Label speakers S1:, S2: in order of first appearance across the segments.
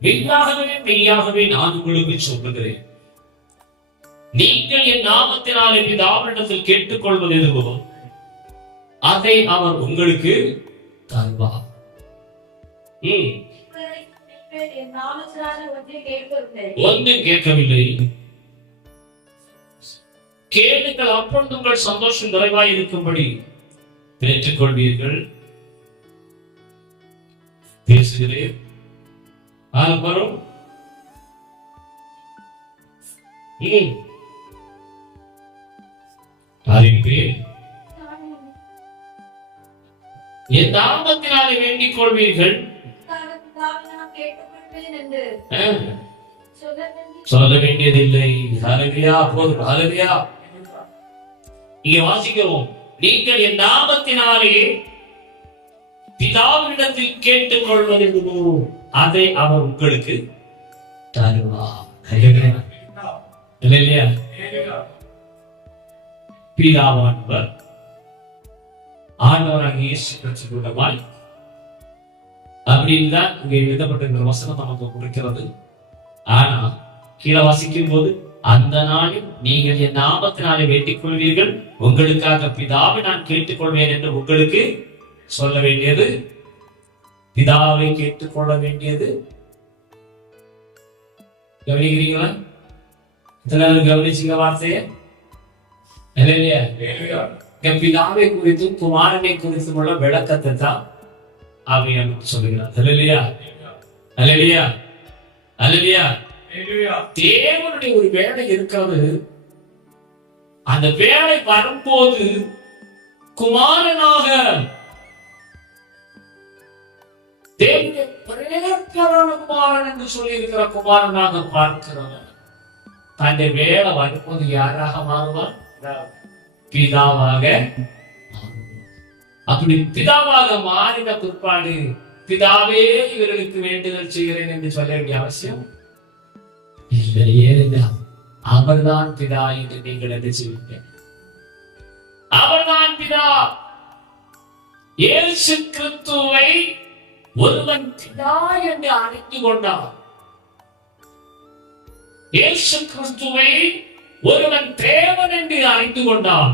S1: மெய்யாகவே மெய்யாகவே நான் உங்களுக்கு சொல்லுகிறேன். நீங்கள் என் நாமத்தினாலே பிதாவிடத்தில் கேட்டுக்கொள்வது எதுவோ அதை அவர் உங்களுக்கு தருவார்.
S2: ஒன்று கேட்கவில்லை.
S1: கேட்கவில்லை. கேளுங்கள் அப்பொழுது உங்கள் சந்தோஷம் நிறைவாய் இருக்கும்படி பெற்றுக்கொள்வீர்கள் பேசுகிறேன். அப்புறம்? ம். அறிவிப்பேன் என் நாமத்தினாலே வேண்டிக் கொள்வீர்கள்?
S2: சொல்ல
S1: வேண்டியதில்லை. ஹalleluya போதும். ஹalleluya இங்க வாசிக்கிறோம் நீங்கள் என் நாமத்தினாலே பிதாவிடத்தில் கேட்டுக் கொள்வது அதை அவர் உங்களுக்கு தருவார். இல்லையா பிதாவானவர் ஆண்டவராக இயேசு கிறிஸ்து மூலமாய் அப்படின்னு தான் இங்க எழுதப்பட்டிருக்கிற வசனம் நமக்கு கொடுக்கிறது. ஆனா கீழே வாசிக்கும் போது அந்த நாளில் நீங்கள் என் நாமத்தினாலே வேண்டிக் கொள்வீர்கள் உங்களுக்காக பிதாவை நான் கேட்டுக்கொள்வேன் என்று உங்களுக்கு சொல்ல வேண்டியது பிதாவை கேட்டுக்கொள்ள வேண்டியது. கவனிக்கிறீங்களா? இதெல்லாம் கவனிச்சுங்க வார்த்தைய. பிதாவை குறித்தும் குமாரனை குறித்தும் உள்ள விளக்கத்தை தான் அவையன் சொல்லுகிறார். இல்லையா அல்லையா அல்லையா தேவனுடைய ஒரு வேலை இருக்காது. அந்த வேலை வரும்போது குமாரனாக தேவனுடைய பிரேக்கரான குமாரன் என்று சொல்லி இருக்கிற குமாரன் நாங்கள் பார்க்கிறோம். தன்னுடைய வேலை வரும்போது யாராக மாறுவான்? பிதாவாக அப்படி பிதாவாக மாறின பிற்பாடு பிதாவே இவர்களுக்கு வேண்டுதல் செய்கிறேன் என்று சொல்ல வேண்டிய அவசியம் இல்லை. ஏனென்றால் அவர்தான் பிதா என்று நீங்கள் என்ன செய்வீங்க? அவர்தான் பிதா. ஏசு கிறிஸ்துவை ஒருவன் பிதா என்று அறிந்து கொண்டான் இயேசு கிறிஸ்துவை ஒருவன் தேவன் என்று அறிந்து கொண்டான்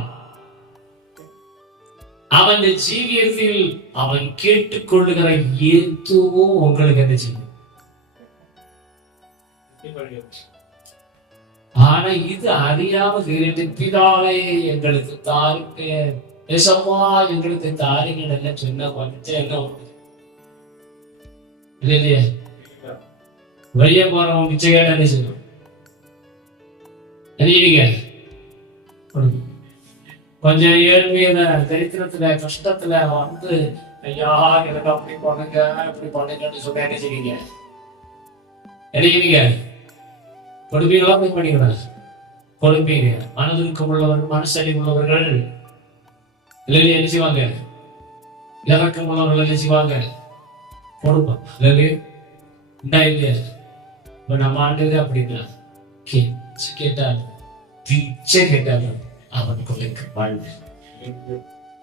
S1: அவன் ஜீவியத்தில் அவன் கேட்டுக்கொள்ளுகிற எதுவும் உங்களுக்கு என்ன செய்யும் ஆனா இது அறியாமல் கேட்டு பிதாவே எங்களுக்கு தாருங்க எங்களுக்கு தாருங்க எல்லாம் சொன்ன கொஞ்சம் என்ன இல்லையே. வெளியே போறவன் பிச்சை கேட்டா என்ன செய்யணும் கொஞ்சம் ஏழ்மையில தரித்திரத்துல கஷ்டத்துல வந்து ஐயா எனக்கு அப்படி பண்ணுங்க இப்படி பண்ணுங்கன்னு சொன்னா என்ன செய்வீங்க? என்ன கொடுப்பீங்களா போய் பண்ணிக்கிறா கொடுப்பீங்க. மனதிற்கும் உள்ளவர்கள் மனசளி உள்ளவர்கள். இல்லையா என்ன செய்வாங்க? இலக்கம் உள்ளவர்கள் என்ன செய்வாங்க? கொடுப்போம் இல்லை இந்தா இல்லையா இப்ப நம்ம ஆண்டது அப்படின்னா கேச்சு கேட்டால் பிச்சை கேட்டால் அவன் கொடுக்க வாழ்வு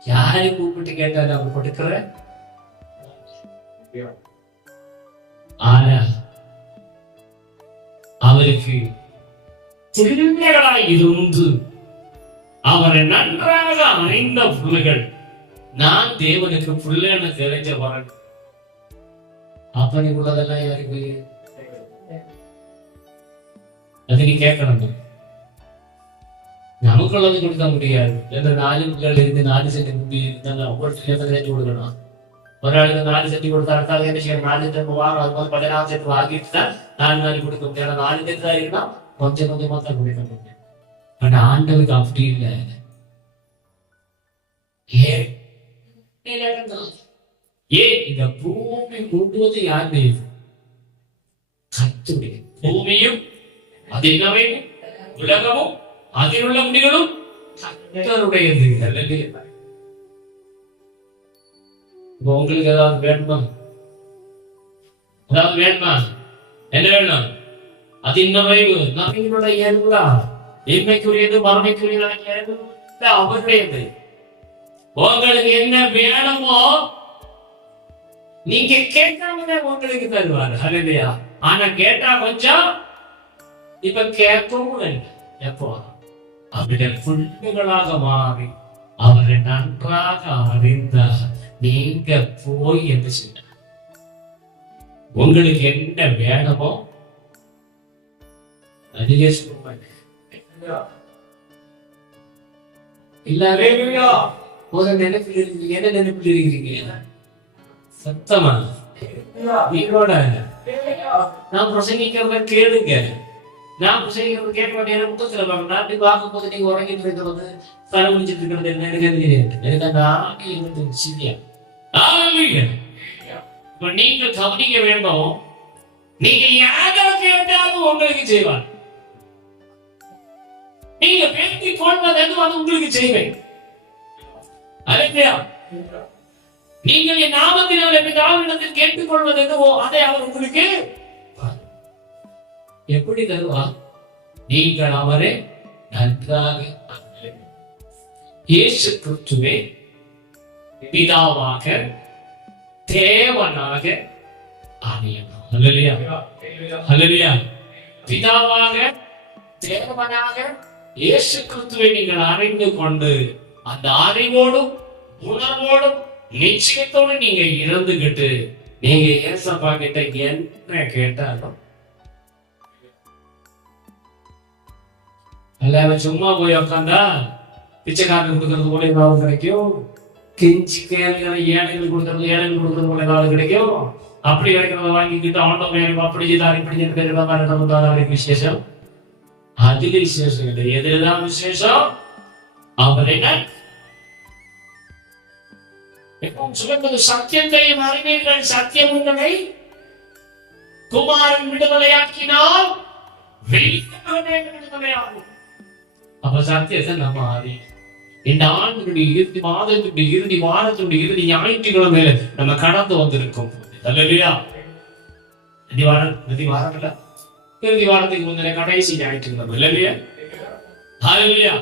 S1: யாரை கூப்பிட்டு கேட்டால் அவன் கொடுக்கிற? ஆனா அவருக்கு பிள்ளைகளாய் இருந்து அவரை நன்றாக அமைந்த பிள்ளைகள் நான் தேவனுக்கு பிள்ளைன்னு தெரிஞ்ச வரணும். நாலு பிள்ளைகள் இருந்து நாலு சென்டி முடி இருந்தாங்க ஒவ்வொரு செஞ்சு கொடுக்கணும் ஒரு ஆளுக்கு நாலு சென்டி கொடுத்தா அடுத்த என்ன செய்யணும் நாலு சென்ட் வாங்க அது மாதிரி பதினாறு சென்ட் வாங்கிட்டு தான் நாலு நாலு கொடுக்க முடியாது நாலு சென்ட் தான் இருந்தா கொஞ்சம் கொஞ்சமா தான் கொடுக்க முடியும் ஆனா ஆண்டவருக்கு அப்படி இல்லை ஏன் ஏன் இந்த பூமி முழுவதும் யாருடைய கத்துடைய பூமியும் அதிகமே உலகமும் அதில் உள்ள முடிகளும் கத்தருடையது அல்லேலூயா. இப்போ உங்களுக்கு ஏதாவது வேணுமா ஏதாவது வேணுமா என்ன வேணும்? அது இன்னவைவு நம்பிக்கையுடைய இயல்புதா இன்மைக்குரியது மரணிக்குரியது அவருடையது. உங்களுக்கு என்ன வேணுமோ நீங்க கேட்காமலே உங்களுக்கு தருவார் ஹalleluya ஆனா கேட்டா கொஞ்சம் இப்ப கேட்கவும் இல்லை எப்போ அவர்கள் புள்ளிகளாக மாறி அவரை நன்றாக அறிந்தார் நீங்க போய் என்று சொன்னார் உங்களுக்கு என்ன வேணுமோ அதிக சொல்லுவாங்க ஒரு நினைப்பில் இருக்கீங்க என்ன நினைப்பில் இருக்கிறீங்க சத்தமா நீங்களோட நான் பிரசங்கிக்கிறத கேளுங்க நான் பிரசங்கிக்கிறத கேட்க வேண்டிய முத்தத்தில் நான் பார்க்கும் போது நீங்க உறங்கிட்டு இருக்கிறது தலை முடிச்சிட்டு இருக்கிறது என்ன எனக்கு தெரியாது எனக்கு அந்த ஆவி இருந்தது சரியா இப்ப நீங்க கவனிக்க வேண்டும் நீங்க யாரை கேட்டாலும் உங்களுக்கு செய்வார் நீங்க பேசி கொள்வது அது உங்களுக்கு செய்வேன் அதுக்கு நீங்கள் என் நாமத்தினால் என் பிதாவிடத்தில் கேட்டுக்கொள்வது என்னவோ அதை அவர் உங்களுக்கு எப்படி தருவா நீங்கள் அவரை நன்றாக இயேசு கிறிஸ்துவே பிதாவாக தேவனாக ஆணையமா பிதாவாக தேவனாக இயேசு கிறிஸ்துவை நீங்கள் அறிந்து கொண்டு அந்த அறிவோடும் உணர்வோடும் நிச்சயத்தோடு நீங்க இழந்துகிட்டு நீங்க ஏசப்பா கிட்ட என்ன கேட்டாலும். அல்ல சும்மா போய் உட்காந்தா பிச்சைக்காரன் கொடுக்கறது போல ஏதாவது கிடைக்கும்? கெஞ்சி கேள்விகளை ஏழைகள் கொடுக்கறது ஏழைகள் கொடுக்கறது போல ஏதாவது கிடைக்கும்? அப்படி கிடைக்கிறத வாங்கிக்கிட்டு ஆட்டோ வேணும் அப்படி செய்தார் இப்படி செய்தார் விசேஷம். அதில் விசேஷம் இல்லை. எதுதான் விசேஷம். அவர் என்ன எப்பவும் சொல்லுவது சத்தியத்தையும் அறிவீர்கள் சத்தியம் உங்களை குமாரன் விடுதலையாக்கினால் வெளியே விடுதலையாகும் அப்ப சத்தியத்தை நம்ம அறி இந்த ஆண்டுடைய இறுதி மாதத்துடைய இறுதி வாரத்துடைய இறுதி ஞாயிற்றுக்கிழமையில நம்ம கடந்து வந்திருக்கோம் அல்லையா நதி வாரம் நதி வாரம் இல்ல இறுதி வாரத்துக்கு முந்தின கடைசி ஞாயிற்றுக்கிழமை இல்லையா அல்லையா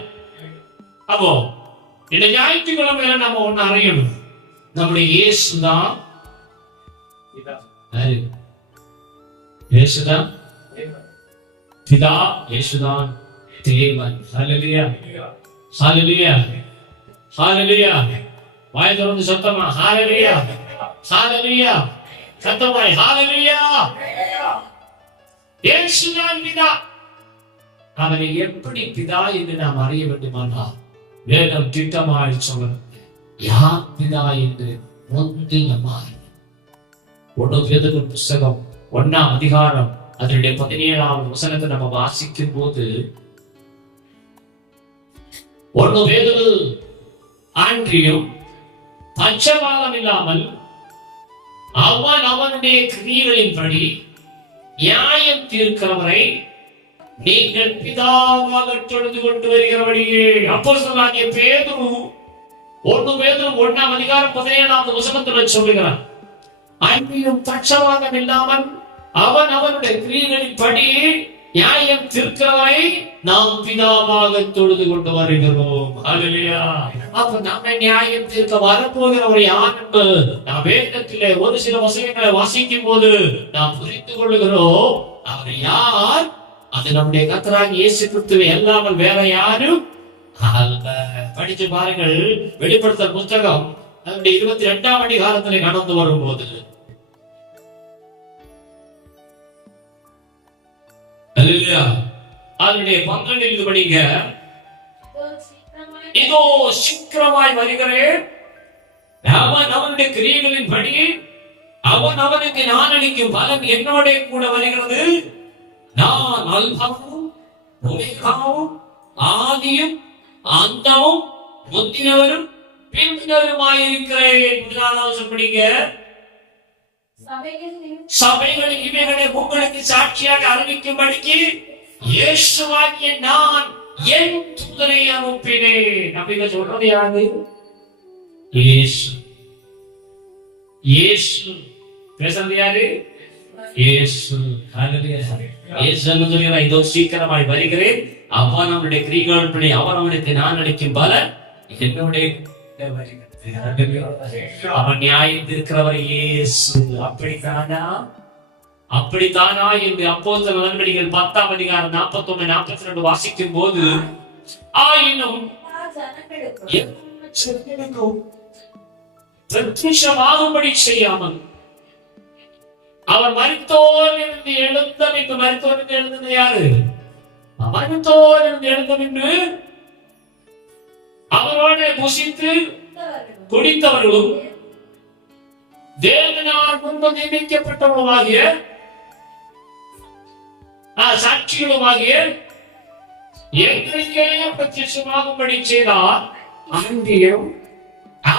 S1: அப்போ இந்த ஞாயிற்றுக்கிழமையில நம்ம ஒண்ணு அறியணும் நம்முடைய இயேசுதான் யாரு? இயேசுதான் பிதா இயேசுதான் தேவன் ஹalleluya ஹalleluya ஹalleluya வாய் திறந்து சத்தமா ஹalleluya ஹalleluya சத்தமாய் ஹalleluya இயேசுதான் பிதா அவரை எப்படி பிதா என்று நாம் அறிய வேண்டுமானால் வேதம் திட்டமாய் சொல்லும் யார் பிதா என்று ஒன்று புஸ்தகம் ஒன்னாம் அதிகாரம் அதனுடைய பதினேழாவது வசனத்தை நம்ம வாசிக்கும் போது ஒன்று பேதகு ஆன்றியும் பச்சபாலம் இல்லாமல் அவன் அவனுடைய கிரியர்களின்படி நியாயம் தீர்க்கிறவரை நீங்கள் பிதாவாக தொழுது கொண்டு வருகிறபடியே. அப்போ சொல்லாங்க பேதுரு ஒன்று பேதுரு ஒண்ணாம் அதிகாரம் பதினேழாவது வசனத்தில் சொல்லுகிறான் அன்பியும் பட்சவாதம் இல்லாமல் அவன் அவனுடைய கிரியைகளின் படி நியாயம் தீர்க்கிறவரை நாம் பிதாவாக தொழுது கொண்டு வருகிறோம். அப்ப நம்ம நியாயம் தீர்க்க வரப்போகிறவர் யார் என்று நாம் வேதத்திலே ஒரு சில வசனங்களை வாசிக்கும் போது நாம் புரிந்து கொள்ளுகிறோம். அவர் யார்? அது நம்முடைய கத்தராக இயேசு கிறிஸ்துவை அல்லாமல் வேற யாரும் படிச்சு பாருங்கள். வெளிப்படுத்தல் புத்தகம் அதனுடைய இருபத்தி இரண்டாம் காலத்துல கடந்து வரும்போது. அல்லேலூயா. அதனுடைய பங்களில் படிங்க.
S2: இதோ சீக்கிரமாய்
S1: வருகிறேன் அவன் அவனுடைய கிரியைகளின் படி அவன் அவனுக்கு நான் அளிக்கும் பலன் என்னோட கூட வருகிறது. நான் அல்பாவும் ஆதியும் அந்தமும் முந்தினவரும் பிந்தினவருமாயிருக்கிறேன் முதலாவது படிங்க
S2: சபைகள் நிமித்தம்
S1: சபைகளில் இவைகளை உங்களுக்கு சாட்சியாக அறிவிக்கும்படிக்கு இயேசுவாகிய நான் என் தூதரை அனுப்பினேன். அப்படின்னு சொல்றது யாரு? இயேசு. இயேசு. பேசுறது யாரு? இயேசு. இயேசு இதோ சீக்கிரமாய் வருகிறேன். அவன் அவனுடைய கிரிகள் அவன் அவனுக்கு நான் அளிக்கும் பல என்னுடைய அவன் நியாயம் இருக்கிறவர் இயேசு. அப்படித்தானா? அப்படித்தானா என்று அப்போது நலன்படிகள் பத்தாம் அதிகாரம் நாற்பத்தி ஒண்ணு நாற்பத்தி ரெண்டு வாசிக்கும் போது ஆயினும்
S2: எல்லா
S1: செய்யாமல் அவர் மருத்துவர் இருந்து எழுந்தம் என்று இருந்து எழுந்தது யாரு? மருத்துவர் இருந்து எழுந்தம் என்று அவரோட புசித்து குடித்தவர்களும் தேவனால் முன்பு நியமிக்கப்பட்டவர்களுமாகிய சாட்சிகளுமாகிய எங்களுக்கே பிரத்யட்சமாகும்படி செய்தார். அங்கேயும்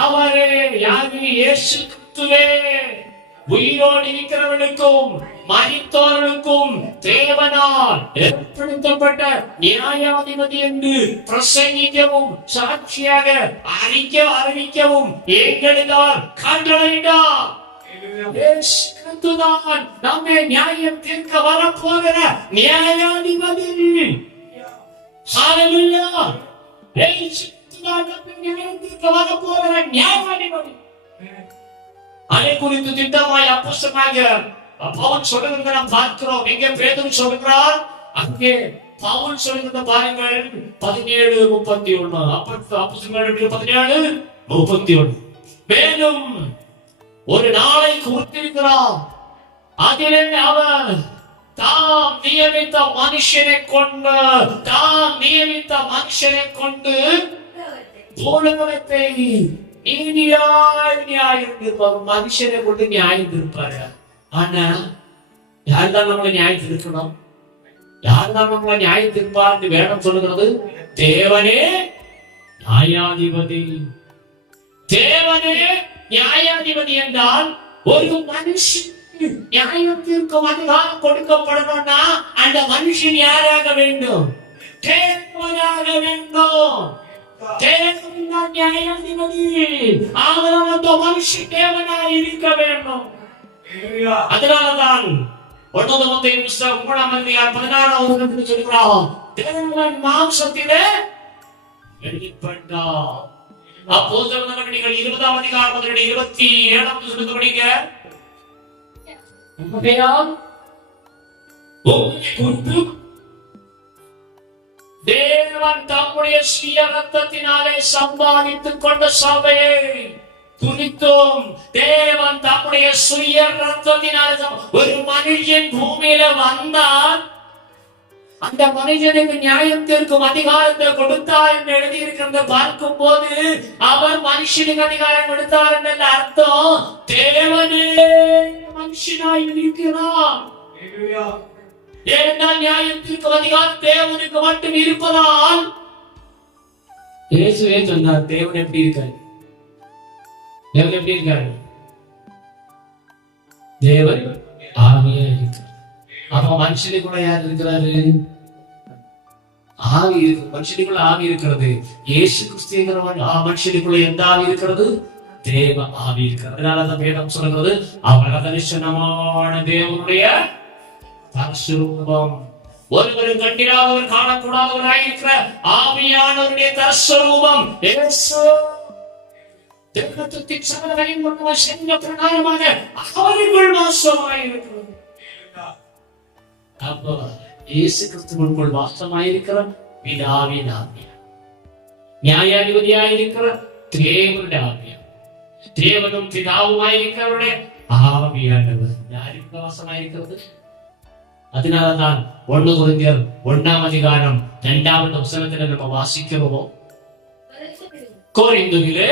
S1: அவரே யாரு இயேசு கிறிஸ்துவே. உயிரோடு இருக்கிறவனுக்கும் மரித்தோர்களுக்கும் தேவனால் ஏற்படுத்தப்பட்ட நியாயாதிபதி என்று பிரசங்கிக்கவும் சாட்சியாக அறிக்க அறிவிக்கவும் எங்களுக்கால் கட்டளையிட்டார் கிறிஸ்துதான் நம்மை நியாயம் தீர்க்க வரப்போகிற நியாயாதிபதி. ஹalleluya. கிறிஸ்துதான் நம்மை நியாயம் தீர்க்க வரப்போகிற நியாயாதிபதி. அதை குறித்து திட்டமாய் அப்போஸ்தலனாக பவுல் சொல்லுகிறத நாம் பார்க்கிறோம் எங்கே பேதுரு சொல்கிறார் அங்கே பவுல் சொல்லுகிறத பாருங்கள். பதினேழு முப்பத்தி ஒண்ணு அப்போ பதினேழு? முப்பத்தி ஒண்ணு மேலும் ஒரு நாளை குறித்திருக்கிறார். அதிலே அவர் தாம் நியமித்த மனுஷனை கொண்டு தாம் நியமித்த மனுஷனை கொண்டு
S2: உள்ளவர்கள்
S1: நீதியாய் நியாயம் தீர்ப்பார் மனுஷனை கொண்டு நியாயம் இருப்பார்கள் ஆனா யார் நம்மளை நியாயம் திருக்கணும் யார் நம்மளை நியாயம் தீர்ப்பார்னு வேடம் சொல்லுகிறது? தேவனே நியாயாதிபதி. தேவனே நியாயாதிபதி என்றால் ஒரு மனுஷன் நியாயம் தீர்க்கும் அதிகாரம் கொடுக்கப்படணும்னா அந்த மனுஷன் யாராக வேண்டும்? தேவனாக வேண்டும். தேவன் நியாயாதிபதி. ஆதரவு மனுஷன் தேவனாக இருக்க வேண்டும். அதனாலதான் ஒன்பது புஸ்தகம் மூணாம் பதினாறாவது சொல்கிறான் தேவன் மாம்சத்திலே இருபதாம் அதிகாரம் இருபத்தி ஏழாம் வசனத்தை படிங்க. தேவன் தம்முடைய சுய ரத்தத்தினாலே சம்பாதித்துக் கொண்ட சபையை. குறித்தும் தேவன் தம்முடைய சுய ரத்தத்தினாலே ஒரு மனுஷன் பூமியில வந்தால் அந்த மனிதனுக்கு நியாயம் தீர்க்கும் அதிகாரத்தை கொடுத்தார் என்று எழுதியிருக்கிறத. பார்க்கும் போது அவர் மனுஷனுக்கு அதிகாரம் கொடுத்தார் என்ற அர்த்தம்? தேவனே மனுஷனாய் இருக்கிறார். ஏனென்றால் நியாயம் தீர்க்கும் அதிகாரம் தேவனுக்கு மட்டும் இருப்பதால் இயேசுவே சொன்னார் தேவன் எப்படி இருக்காரு? தேவன் எப்படி இருக்காரு தேவன் ஆவியா இருக்கிறார் அப்ப மனுஷனுக்குள்ள யார் இருக்கிறாரு ஆவி இருக்கு மனுஷனுக்குள்ள ஆவி இருக்கிறது இயேசு கிறிஸ்துங்கிறவன் ஆ மனுஷனுக்குள்ள எந்த ஆவி இருக்கிறது தேவ ஆவி இருக்கிறது அதனாலதான் வேதம் சொல்கிறது அவர் தரிசனமான தேவனுடைய தரிசரூபம் ஒருவரும் கண்டிராதவர் காணக்கூடாதவராயிருக்கிற ஆவியானவருடைய தரிசரூபம் இயேசு தேவத்துவத்தின் சகலரையும் கொண்டு சென்ற பிரகாரமாக அவருக்குள் வாசமாயிருக்கிறது அப்போ இயேசு கிறிஸ்துவனுக்குள் வாசமாயிருக்கிற பிதாவின் ஆவியா நியாயாதிபதியாயிருக்கிற தேவனுடைய ஆவியா தேவனும் பிதாவுமாயிருக்கிறவருடைய ஆவியானவர் யாருக்கு வாசமாயிருக்கிறது அதனாலதான் ஒண்ணு குருந்தியர் ஒண்ணாம் அதிகாரம் இரண்டாவது வசனத்துல நம்ம வாசிக்கிறோம்
S2: பரிசுத்தம்
S1: கோரிந்துவிலே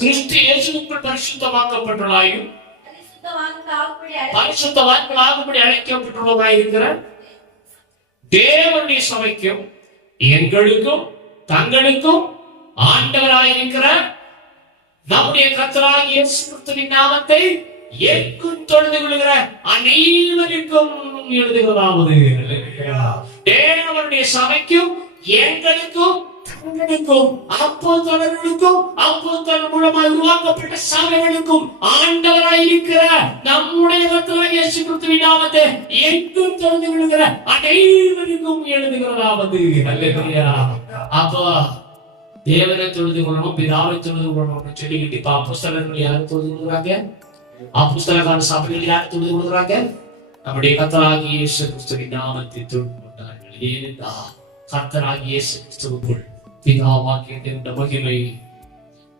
S1: கிறிஸ்து இயேசுக்குள் பரிசுத்தமாக்கப்பட்டுள்ளாயும்
S2: பரிசுத்தவான்கள் ஆகும்படி அழைக்கப்பட்ட
S1: பரிசுத்தவான்கள் ஆகும்படி அழைக்கப்பட்டுள்ளதாய் இருக்கிற தேவனுடைய சபைக்கும் எங்களுக்கும் தங்களுக்கும் ஆண்டவராயிருக்கிற நம்முடைய கிறிஸ்துவின் நாமத்தை எங்கும் தொழுது கொள்கிற அனைவருக்கும் எழுதுகிறதாவது. தேவனுடைய சபைக்கும் எங்களுக்கும் கிரகங்களுக்கும் அப்போ தொடர்களுக்கும் அப்போ தொடர் மூலமாய் உருவாக்கப்பட்ட சபைகளுக்கும் ஆண்டவராய் இருக்கிற நம்முடைய கர்த்தராகிய இயேசு கிறிஸ்துவின் நாமத்தை எங்கும் திறந்து விடுகிற அனைவருக்கும் எழுதுகிறதாவது அப்போ தேவனை தொழுது கொள்ளணும் பிதாவை தொழுது கொள்ளணும்னு சொல்லிக்கிட்டு இப்ப அப்புஸ்தலர்கள் யாரும் தொழுது கொள்றாங்க அப்போஸ்தலகான சபைகள் யாரும் தொழுது கொள்றாங்க நம்முடைய கர்த்தராகிய இயேசு கிறிஸ்துவின் நாமத்தை தொழுது கொண்டார்கள். ஏனென்றால் கர்த்தராகிய இயேசு கிறிஸ்துவுக்குள் பிதாவாகிய தேவனுடைய மகிமை.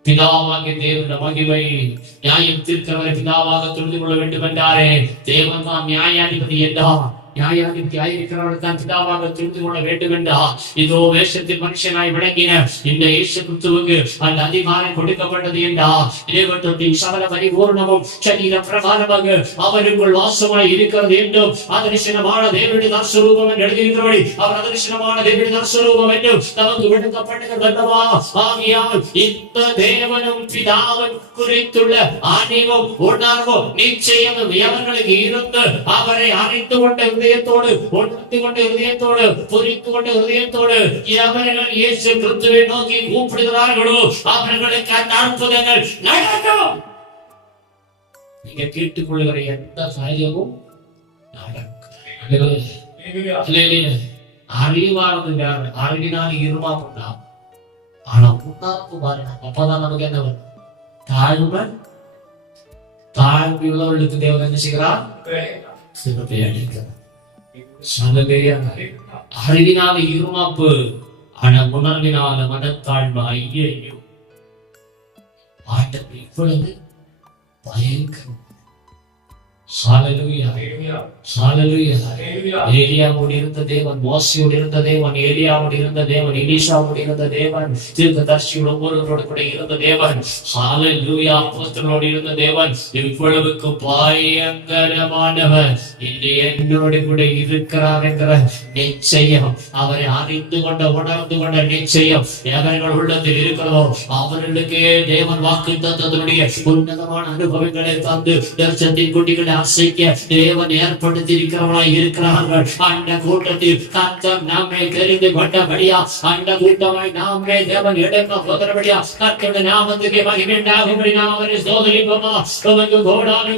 S1: பிதாவாகிய தேவனுடைய மகிமை. நியாயம் தீர்க்கிறவரை பிதாவாக தொழுது கொள்ள வேண்டும் என்றாரே தேவன் தான் நியாயாதிபதி என்றார். நியாயாதிபதி ஆயிருக்கிறவர்கள் தான் பிதாவாக தெரிந்து கொள்ள வேண்டும் என்றா இதோ வேஷத்தில் மனுஷனாய் விளங்கின இந்த இயேசு கிறிஸ்துவுக்கு அந்த அதிகாரம் கொடுக்கப்பட்டது என்றா தேவத்தொட்டின் சகல பரிபூர்ணமும் சரீர பிரகாரமாக அவருக்குள் வாசமாய் இருக்கிறது என்றும் அதரிசனமான தேவனுடைய தர்ஸ்வரூபம் என்று எழுதியிருக்கிறபடி அவர் அதரிசனமான தேவனுடைய தர்ஸ்வரூபம் என்றும் தமக்கு விடுக்கப்பட்டது அல்லவா ஆகியால் இப்ப தேவனும் பிதாவும் குறித்துள்ள அறிவும் உணர்வும் நிச்சயம் எவர்களுக்கு இருந்து அவரை அறிந்து கொண்டு இதயத்தோடு எவர்கள் இயேசு கிறிஸ்துவை நோக்கி கூப்பிடுகிறார்களோ அவர்களுக்கு அந்த அற்புதங்கள் நடக்கும் நீங்க கேட்டுக்கொள்கிற எந்த காரியமும் நடக்கும். அறிவானது வேற அறிவினால் இருமா உண்டாம் ஆனா உண்டாப்பு பாருங்க அப்பதான் நமக்கு என்ன வரும் தாழ்மை தாழ்மை உள்ளவர்களுக்கு தேவன் என்ன செய்கிறார் சிறப்பை அளிக்கிறார் சலகையா அறிவினால இருமாப்பு ஆனா உணர்வினால மனத்தாழ்மை ஐயோ ஆட்டம் இவ்வளவு பயங்கரம் சாலலுயா சாலலுயா ஏலியாவோடு இருந்த தேவன் மோசையோடு இருந்த தேவன் ஏலியாவோடு இருந்த தேவன் எலிஷாவோடு இருந்த தேவன் தீர்க்கதர்சியோடு ஒவ்வொருவரோடு கூட இருந்த தேவன். ஹalleluya அப்போஸ்தலரோடு இருந்த தேவன். இவ்வளவுக்கு பயங்கரமானவர். இன்று என்னோடு கூட இருக்கிறார் என்கிற நிச்சயம். அவரை அறிந்து கொண்ட உணர்ந்து கொண்ட நிச்சயம். எவர்கள் உள்ளத்தில் இருக்கிறதோ அவர்களுக்கே தேவன் வாக்கு தந்ததனுடைய உன்னதமான அனுபவங்களை தந்து தரிசனத்தின் குட்டிகளை அசைக்க தேவன் ஏற்படுத்தி இருக்கிறார்கள். அந்த கூட்டத்தில் கர்த்தம் நம்மை தெரிந்து கொண்டபடியா அந்த கூட்டமாய் நாமே தேவன் எடுக்க போகிறபடியா கர்த்தருடைய நாமத்துக்கு மகிமைண்டாகும்படி நாம் அவரை சோதரிப்போமா? நமக்கு கோடானு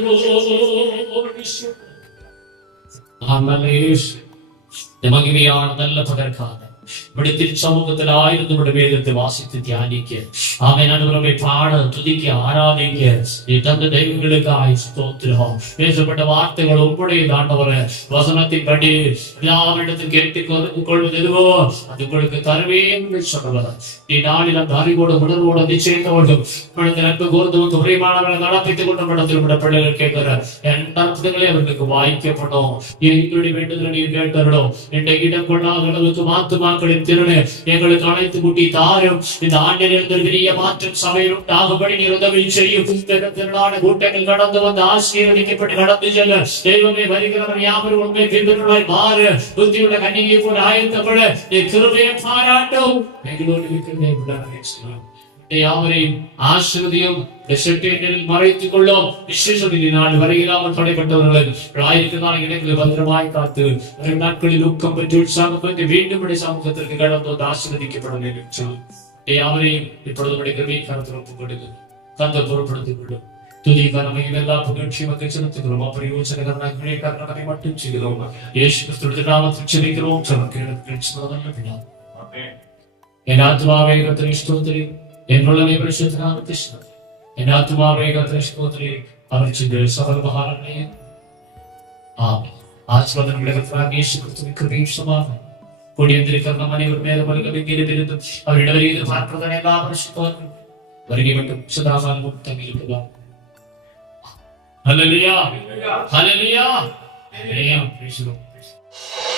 S1: ஆமலேஷ் இந்த மகிமையான பகற்காக விடுத்தில் சமூகத்தில் ஆயிரத்து விட வேதத்தை வாசித்து தியானிக்க ஆமை நடுவரை பாட துதிக்க ஆராதிக்க நீ தந்த தெய்வங்களுக்கு ஆய் ஸ்தோத்திரம் பேசப்பட்ட வார்த்தைகள் உங்களுடைய தாண்டவர வசனத்தின் படி யாரிடத்தில் கேட்டுக் கொள்வது எதுவோ அது உங்களுக்கு தருவேன் என்று சொன்னவர் நீ நாளில் அந்த அறிவோடு உணர்வோடு நிச்சயத்தோடு இப்பொழுது நட்பு கூர்ந்து பிரியமானவர்களை நடப்பித்துக் கொண்ட படத்தில் விட பிள்ளைகள் கேட்கிற என் அர்த்தங்களே அவர்களுக்கு வாய்க்கப்படும் எங்களுடைய வேண்டுதலை நீர் கேட்டவர்களோ இன்றைக்கு இடம் கொள்ளாத அளவுக்கு ஆத்மாக்களின் திறனை எங்களுக்கு அழைத்து கூட்டி தாரும். இந்த ஆண்டில் இருந்த பெரிய மாற்றம் சபையில் உண்டாகும்படி நீர் உதவி செய்யும் திரு- கூட்டங்கள் கடந்து வந்து ஆசீர்வதிக்கப்பட்டு கடந்து செல்ல. தெய்வமே வருகிறவர் யாவரும் உண்மை பின்பற்றுவாய் மாறு. புத்தியுள்ள கண்ணியை போல ஆயத்தப்பட. நீ கிருபையை பாராட்டும். எங்களோடு இருக்கிறதே விடாதே செய்யும் யாவரையும் ஆசிர்வதியும் செட்டேட்டில் மறைத்துக் கொள்ளும் விசேஷத்தில் நாள் வரையிலாமல் தடைப்பட்டவர்கள் ஆயிரத்தி நாள் இடங்களில் பத்திரமாய் காத்து வரும் நாட்களில் ஊக்கம் பெற்று உற்சாகம் பெற்று மீண்டும் உடைய சமூகத்திற்கு கடந்து வந்து ஆசீர்வதிக்கப்பட வேண்டும் சொல்லி யாவரையும் இப்பொழுது உடைய கிருபை கருத்தில் ஒப்புக் கொடுத்து தந்த பொருட்படுத்திக் கொள்ளும். துதி கனமை எல்லா புகழ்ச்சி மக்கள் செலுத்துகிறோம். എന്നുള്ളവയെ പരിശുദ്ധനാമത്തെ എന്റെ ആത്മാവേ കത്രേ അവർച്ചിന്റെ സകലമഹാരണയെ ആ ആസ്വദനങ്ങളുടെ കർത്താവേശുക്രിസ്തുവിൻ കൃപയും സമാധാനം അവരുടെ വലിയ ഭാർക്കവനെ ആകർഷിക്കുന്നു വരികയും സദാകാലവും തമ്മിലുള്ള Hallelujah! Hallelujah! Hallelujah! Praise.